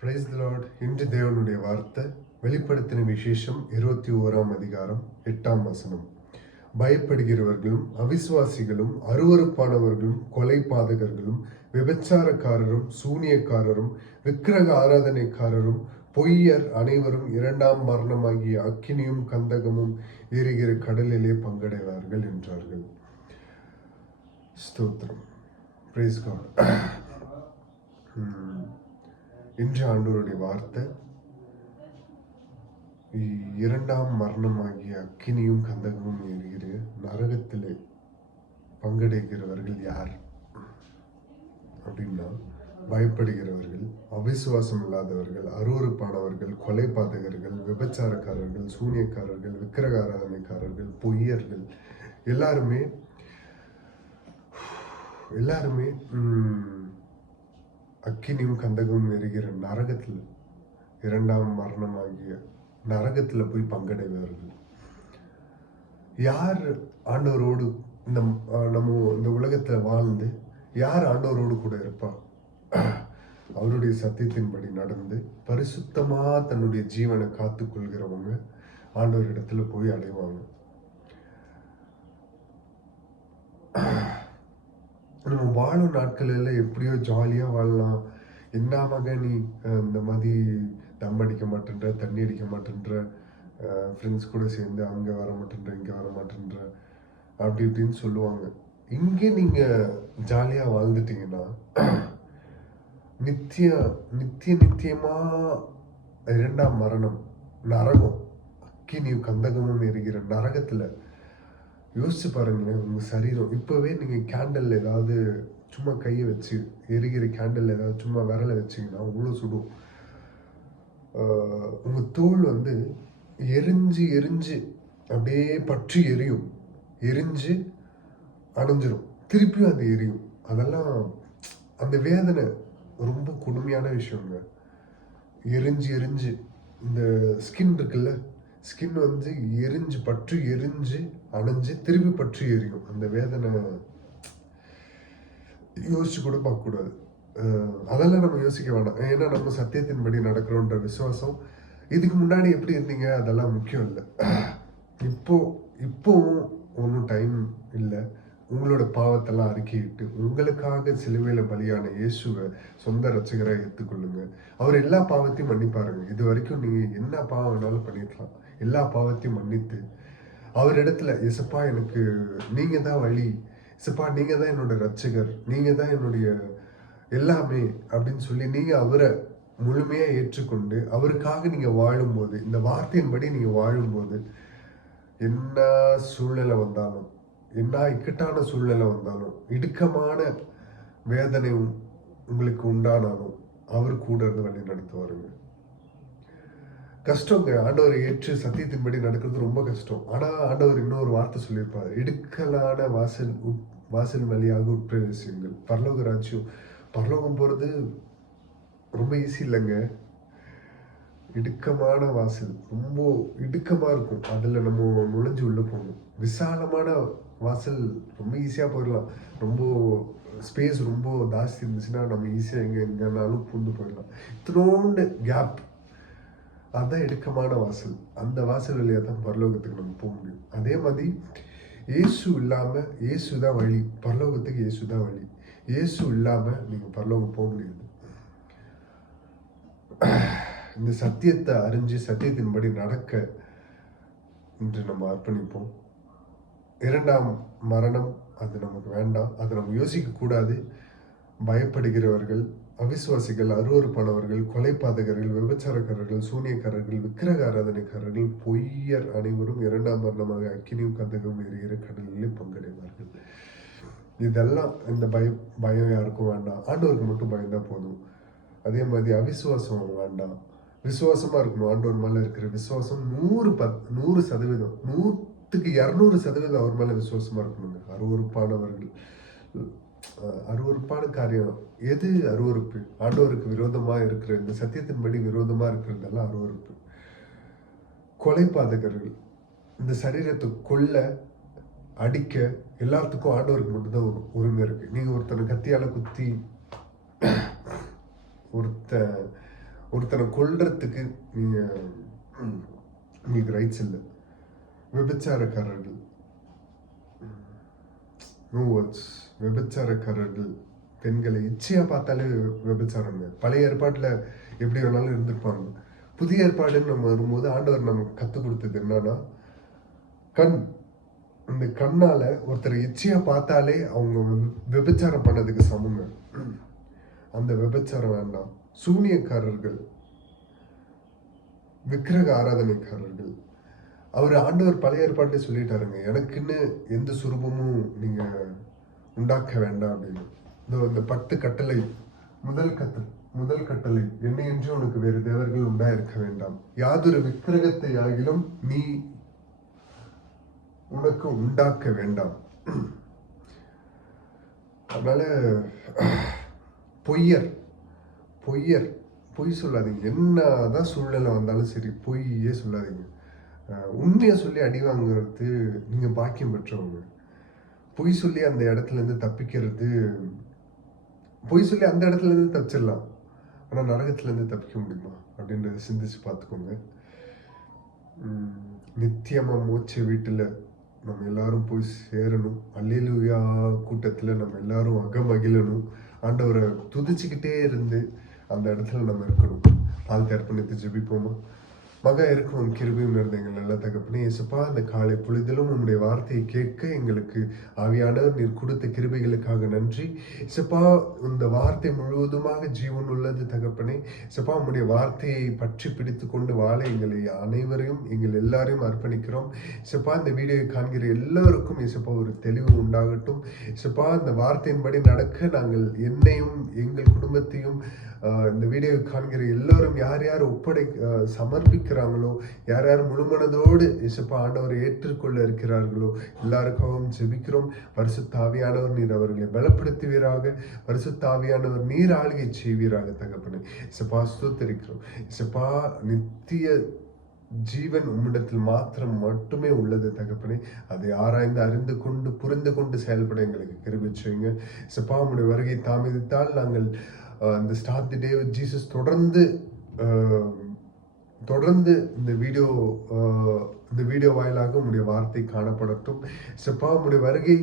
Praise the Lord. இன்று தேவனுடைய வார்த்தை வெளிப்படுத்தின விசேஷம் 21 அதிகாரம் 8 பயப்படுகிறவர்களும் அவிசுவாசிகளும் அருவருப்பானவர்களும் கொலைபாதகர்களும் விபச்சாரக்காரரும் சூனியக்காரரும் விக்கிரக ஆராதனைக்காரரும் பொய்யர் அனைவரும் 2ஆம் மரணமாகிய அக்கினியும் கந்தகமும் எரிகிற கடலிலே பங்கடைவார்கள் என்றார்கள். ஸ்தோத்திரம். Praise God. இன்று ஆண்டவருடைய வார்த்தை 2ஆம் மரணமாகிய அக்கினியும் கந்தகமும் எரிகிற நரகத்திலே பங்கடைகிறவர்கள் யார் அப்படின்னா, பயப்படுகிறவர்கள், அவிசுவாசம் இல்லாதவர்கள், அருவருப்பானவர்கள், கொலைபாதகர்கள், விபச்சாரக்காரர்கள், சூனியக்காரர்கள், விக்கிரக ஆராதனைக்காரர்கள், பொய்யர்கள் எல்லாருமே அக்கினியும் கந்தகமும் எரிகிற நரகத்தில் 2ஆம் மரணமாகிய நரகத்துல போய் பங்கடைவார்கள். யார் ஆண்டவரோடு நம்ம இந்த உலகத்துல வாழ்ந்து யார் ஆண்டவரோடு கூட இருப்பா? அவருடைய சத்தியத்தின்படி நடந்து பரிசுத்தமா தன்னுடைய ஜீவனை காத்துக் கொள்கிறவங்க ஆண்டவர் இடத்துல போய் அடைவாங்க. நம்ம வாழும் நாட்களில் எப்படியோ ஜாலியாக வாழலாம். என்ன மக நீ இந்த மாதிரி தம் அடிக்க மாட்டேன்ற, தண்ணி அடிக்க மாட்டேன்ற, ஃப்ரெண்ட்ஸ் கூட சேர்ந்து அங்கே வர மாட்டேன்ற, இங்கே வர மாட்டேன்ற, அப்படி இப்படின்னு சொல்லுவாங்க. இங்கே நீங்கள் ஜாலியாக வாழ்ந்துட்டீங்கன்னா நித்தியமாக 2ஆம் மரணம் நரகம் அக்கினியும் கந்தகமும் எரிகிற நரகத்தில் யோசிச்சு பாருங்களேன். உங்கள் சரீரம் இப்போவே நீங்கள் கேண்டில் ஏதாவது சும்மா கையை வச்சு எரிகிற கேண்டில் ஏதாவது சும்மா விரலை வச்சிங்கன்னா அவ்வளோ சுடும். உங்கள் தோல் எரிஞ்சு அப்படியே பற்றி எரியும், எரிஞ்சு அணைஞ்சிரும், திருப்பியும் அது எரியும். அதெல்லாம் அந்த வேதனை ரொம்ப கொடுமையான விஷயங்க. எரிஞ்சு இந்த ஸ்கின் இருக்குல்ல, ஸ்கின் எரிஞ்சு அணைஞ்சு திருப்பி பற்றி எரியும். அந்த வேதனை யோசிச்சு கூட பார்க்கக்கூடாது. அதெல்லாம் நம்ம யோசிக்க வேண்டாம். ஏன்னா நம்ம சத்தியத்தின்படி நடக்கிறோன்ற விசுவாசம். இதுக்கு முன்னாடி எப்படி இருந்தீங்க அதெல்லாம் முக்கியம் இல்லை. இப்போவும் ஒன்றும் டைம் இல்லை. உங்களோட பாவத்தெல்லாம் அறிக்கையிட்டு உங்களுக்காக சிலுவையில் பலியான இயேசுவை சொந்த ரட்சகராக ஏற்றுக்கொள்ளுங்க. அவர் எல்லா பாவத்தையும் மன்னிப்பாருங்க. இது வரைக்கும் நீங்கள் என்ன பாவம் வேணாலும் பண்ணிக்கலாம். எல்லா பாவத்தையும் மன்னித்து அவரிடத்துல, இசப்பா எனக்கு நீங்கள் தான் வழி, இசப்பா நீங்கள் தான் என்னோட ரட்சகர், நீங்கள் தான் என்னுடைய எல்லாமே அப்படின்னு சொல்லி நீங்கள் அவரை முழுமையாக ஏற்றுக்கொண்டு அவருக்காக நீங்கள் வாழும்போது, இந்த வார்த்தையின்படி நீங்கள் வாழும்போது, என்ன சூழ்நிலை வந்தாலும், என்ன இக்கட்டான சூழ்நிலை வந்தாலும், இடுக்கமான வேதனை உங்களுக்கு உண்டானாலும் அவர் கூட இருந்து வழி நடத்துவாருங்க. கஷ்டங்க. ஆண்டவரை ஏற்று சத்தியத்தின்படி நடக்கிறது ரொம்ப கஷ்டம். ஆனால் ஆண்டவர் இன்னொரு வார்த்தை சொல்லியிருப்பார், இடுக்கலான வாசல் வழியாக உட்பிரவேசியுங்கள். பரலோக ராஜ்யம், பரலோகம் போகிறது ரொம்ப ஈஸி இல்லைங்க. இடுக்கமான வாசல், ரொம்ப இடுக்கமாக இருக்கும். அதில் நம்ம நுழைஞ்சு உள்ளே போகணும். விசாலமான வாசல் ரொம்ப ஈஸியாக போயிடலாம். ரொம்ப ஸ்பேஸ் ரொம்ப ஜாஸ்தி இருந்துச்சுன்னா நம்ம ஈஸியாக எங்கேனாலும் பூந்து போயிடலாம். இத்தனோண்டு கேப், அதுதான் இடுக்கமான வாசல். அந்த வாசல் வழியாக தான் பரலோகத்துக்கு நம்ம போக முடியும். அதே மாதிரி இயேசு இல்லாமல், இயேசு தான் வழி பரலோகத்துக்கு, இயேசு தான் வழி. இயேசு இல்லாமல் நீங்கள் பரலோகம் போக முடியாது. இந்த சத்தியத்தை அறிஞ்சு சத்தியத்தின்படி நடக்க இன்று நம்ம அர்ப்பணிப்போம். 2ஆம் மரணம் அது நமக்கு வேண்டாம். அதை நம்ம யோசிக்க கூடாது. பயப்படுகிறவர்கள், அவிசுவாசிகள், அருவருப்பானவர்கள், கொலைபாதகர்கள், விபச்சாரக்காரர்கள், சூனியக்காரர்கள், விக்கிரக ஆராதனைக்காரர்கள், பொய்யர் அனைவரும் 2ஆம் மரணமாக அக்கினியும் கந்தகமும் எரிகிற கடலிலே பங்கடைவார்கள். இதெல்லாம் இந்த பயம் யாருக்கும் வேண்டாம். ஆண்டவருக்கு மட்டும் பயந்தா போதும். அதே மாதிரி அவிசுவாசம் வேண்டாம். விசுவாசமா இருக்கணும். ஆண்டவர் மேல இருக்கிற விசுவாசம் 100%, 200% அவர் மேல விசுவாசமா இருக்கணுங்க. அருவருப்பான காரியம் எது? அருவருப்பு. ஆண்டவருக்கு விரோதமா இருக்கிற, இந்த சத்தியத்தின்படி விரோதமா இருக்கிறதெல்லாம் அருவருப்பு. கொலைபாதகர்கள், இந்த சரீரத்தை கொல்ல, அடிக்க எல்லாத்துக்கும் ஆண்டவருக்கு மட்டும்தான் உரிமை இருக்கு. நீங்க ஒருத்தனை கத்தியால குத்தி ஒருத்தனை கொல்றதுக்கு உங்களுக்கு ரைட்ஸ் இல்லை. விபச்சாரக்காரர்கள், நோ வேர்ட்ஸ், விபச்சாரக்காரர்கள் பெண்களை இச்சையா பார்த்தாலே விபச்சாரம். பழைய ஏற்பாட்டில் எப்படி வேணாலும் இருந்திருப்பாங்க. புதிய ஏற்பாடுன்னு நம்ம வரும்போது ஆண்டவர் நமக்கு கற்றுக் கொடுத்தது என்னன்னா, கண், இந்த கண்ணால ஒருத்தரை இச்சையா பார்த்தாலே அவங்க விபச்சாரம் பண்ணதுக்கு சமங்க. அந்த விபச்சாரம் வேண்டாம். சூனியக்காரர்கள், விக்கிரக ஆராதனைக்காரர்கள், அவர் ஆண்டவர் பழைய ஏற்பாட்டிலே சொல்லிட்டாருங்க, எனக்குன்னு எந்த சுரூபமும் நீங்க உண்டாக்க வேண்டாம் அப்படின்னு. இந்த 10 கட்டளை, முதல் கட்டளை, என்னையென்று உனக்கு வேறு தேவர்கள் உண்டாயிருக்க வேண்டாம், யாதொரு விக்கிரகத்தை ஆகிலும் நீ உனக்கு உண்டாக்க வேண்டாம். அதனால பொய் சொல்லாதீங்க. என்னதான் சூழ்நிலை வந்தாலும் சரி, பொய்யே சொல்லாதீங்க. உண்மையை சொல்லி அடி வாங்குறது நீங்க பாக்கியம் பெற்றவங்க. பொய் சொல்லி அந்த இடத்துல இருந்து தப்பிக்கிறது, பொய் சொல்லி அந்த இடத்துல இருந்து தப்பிச்சிடலாம், ஆனா நரகத்துல இருந்து தப்பிக்க முடியுமா அப்படின்றத சிந்திச்சு பார்த்துக்கோங்க. நித்தியமா மோட்ச வீட்டுல நம்ம எல்லாரும் போய் சேரணும். அல்லேலூயா கூட்டத்துல நம்ம எல்லாரும் அகமகிழணும். ஆண்டவரை துதிச்சுக்கிட்டே இருந்து அந்த இடத்துல நம்ம இருக்கணும். தாழ்த்தி அர்ப்பணித்து ஜெபிப்போமா? மகா இருக்கும் கிருபையும் நிறைந்த எங்கள் நல்ல தகப்பனே, இயேசுப்பா, இந்த காலை பொழுதிலும் உங்களுடைய வார்த்தையை கேட்க எங்களுக்கு ஆவியானவர் நீர் கொடுத்த கிருபைகளுக்காக நன்றி. இயேசுப்பா, இந்த வார்த்தை முழுவதுமாக ஜீவன் உள்ளது தகப்பனே. இயேசுப்பா, உங்களுடைய வார்த்தையை பற்றி பிடித்து கொண்டு வாழ எங்களை அனைவரையும், எங்கள் எல்லாரையும் அர்ப்பணிக்கிறோம். இயேசுப்பா, இந்த வீடியோவை காண்கிற எல்லாருக்கும் இயேசுப்பா ஒரு தெளிவு உண்டாகட்டும். இயேசுப்பா, இந்த வார்த்தையின்படி நடக்க நாங்கள் என்னையும் எங்கள் குடும்பத்தையும் இந்த வீடியோவை காண்கிற எல்லோரும் யார் யார் சமர்ப்பிக்கிறாங்களோ, யார் யார் முழுமனதோடு இயேசுப்பா ஆண்டவரை ஏற்றுக்கொள்ள இருக்கிறார்களோ எல்லாருக்காகவும் ஜெபிக்கிறோம். பரிசுத்த ஆவியானவர் நீர் அவர்களை பலப்படுத்துவீராக. பரிசுத்த ஆவியானவர் நீர் ஆளுகை செய்வீராக தகப்பனே. இயேசுப்பா ஸ்தோத்திரிக்கிறோம். இயேசுப்பா, நித்திய ஜீவன் உம்மிடத்தில் மாத்திரம் மட்டுமே உள்ளது தகப்பனே. அதை ஆராய்ந்து அறிந்து கொண்டு புரிந்து கொண்டு செயல்பட எங்களுக்கு கிருபை செய்யுங்க. இயேசுப்பா, உம்முடைய வருகை தாமதித்தால் நாங்கள் இந்த start the day with Jesus தொடர்ந்து இந்த வீடியோ வாயிலாக உங்களுடைய வார்த்தை காணப்படட்டும். செப்பா, உங்களுடைய வருகை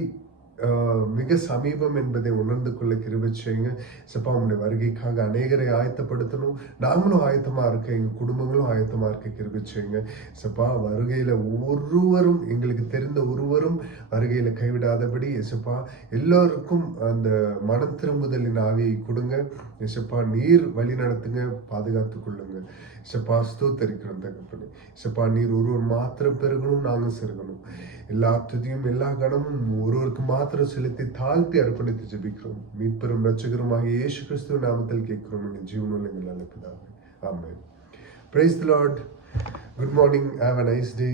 மிக சமீபம் என்பதை உணர்ந்து கொள்ள கிருபை செய்யுங்க. செப்பா, உங்களுடைய வருகைக்காக அநேகரை ஆயத்தப்படுத்தணும். நாங்களும் ஆயத்தமா இருக்க, எங்க குடும்பங்களும் ஆயத்தமா இருக்க கிருபை செய்யுங்க. செப்பா, வருகையில ஒருவரும், எங்களுக்கு தெரிந்த ஒருவரும் வருகையில கைவிடாதபடி செப்பா எல்லோருக்கும் அந்த மனம் திரும்புதலின் ஆவியை கொடுங்க. செப்பா, நீர் வழி நடத்துங்க, பாதுகாத்து கொள்ளுங்க. செப்பா ஸ்தோத்தரிக்கிறோம் தகப்பனே. செப்பா, நீர் ஒருவர் மாத்திரம் பெருகணும், நாங்கள் செருகணும். எல்லா துதியும் எல்லா கணமும் ஒருவருக்கு மாத்திரம் செலுத்தி தாழ்த்தி அர்ப்பணித்து ஜெபிக்கிறோம். மீட்பெரும் ரட்சகருமாக இயேசு கிறிஸ்துவ நாமத்தில் கேட்கிறோம் எங்கள் ஜீவனுள்ள எங்கள் நல்ல பிதாவே. ஆமென். Praise the Lord. Good morning. Have a nice day.